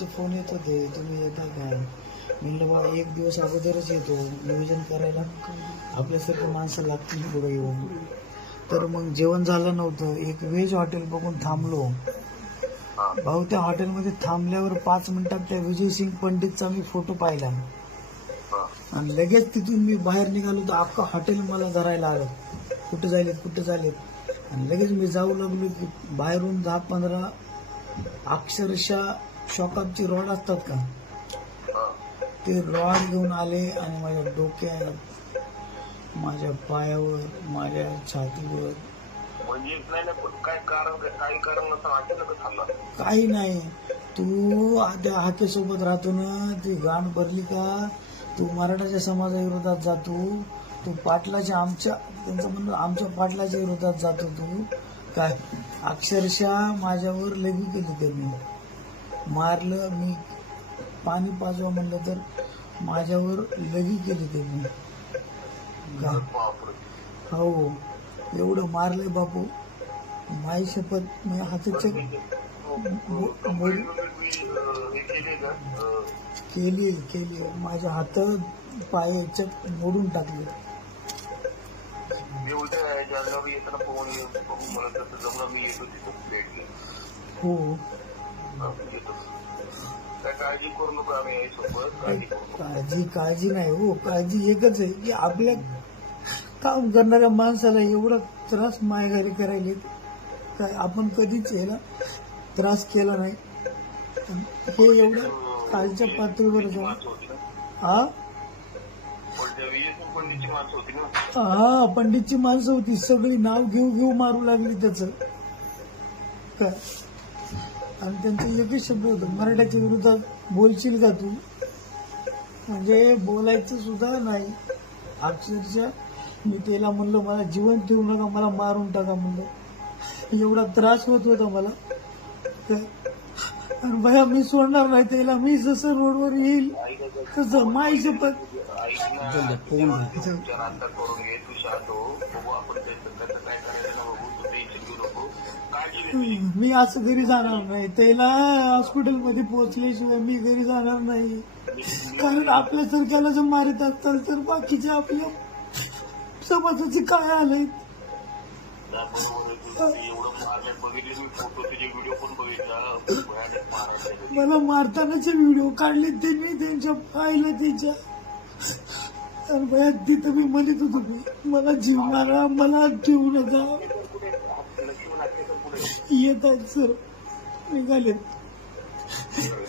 तुमचे फोन येत होते, तुम्ही येता काय? म्हणलं बा एक दिवस अगोदरच येतो, नियोजन करायला आपल्यासारखं माणसं लागतील पुढे येऊन. तर मग जेवण झालं नव्हतं, एक व्हेज हॉटेल बघून थांबलो भाऊ. त्या हॉटेलमध्ये थांबल्यावर 5 मिनिटात त्या विजयसिंग पंडितचा मी फोटो पाहिला आणि लगेच तिथून मी बाहेर निघालो तर अख्खा हॉटेल मला धरायला आलं, कुठे झालेत. आणि लगेच मी जाऊ लागलो की बाहेरून 10-15 अक्षरशः शॉकअपची रॉड असतात का, ते रॉड घेऊन आले आणि माझ्या डोक्यात, माझ्या पायावर, माझ्या छातीवर. काही नाही. तू त्या हाकेसोबत राहतो ना, ती गाण भरली का, तू मराठाच्या समाजाविरोधात जातो, तू पाटलाच्या त्यांचं म्हणणं आमच्या पाटलाच्या विरोधात जातो तू काय. अक्षरशः माझ्यावर लगू केली त्यांनी, मारलं. मी पाणी पाजवा म्हणलं तर माझ्यावर लगी केली त्यांनी. हो, एवढं मारलंय बापू, माई शपथ. मी हाताच्या केली माझ्या हात पायाच्या मोडून टाकले. हो, काळजी नाही हो. काळजी एकच आहे की आपल्या काम करणाऱ्या माणसाला एवढा त्रास मायघारी करायला काय आपण कधीच याला त्रास केला नाही. हे एवढं कालच्या पातळीवर हा पंडितची माणसं होती, सगळी नाव घेऊ मारू लागली त्याच काय. आणि त्यांचं एकच शब्द होतं, मराठ्याच्या विरोधात बोलशील का तू. म्हणजे बोलायचं सुद्धा नाही. अक्षरशः मी त्याला म्हणलं मला जिवंत ठेवू नका, मला मारून टाका म्हणलं. एवढा त्रास होत होता मला काय. आणि भया मी सोडणार नाही त्याला. मी जसं रोडवर येईल तसं माई शपथ. मी असं घरी जाणार नाही, त्याला हॉस्पिटलमध्ये पोहोचल्याशिवाय मी घरी जाणार नाही. कारण आपल्यासारख्याला जर मारित असताल तर बाकीच्या आपल्या समाजाचे काय आलंय. मला मारतानाचे व्हिडिओ काढले त्यांनी, त्यांच्या पाहिलं त्याच्या. तर भया तिथं मी म्हणत होतो मी मला जीव मारा, मला ठेवू नका. येत आहेत सर, निघाले.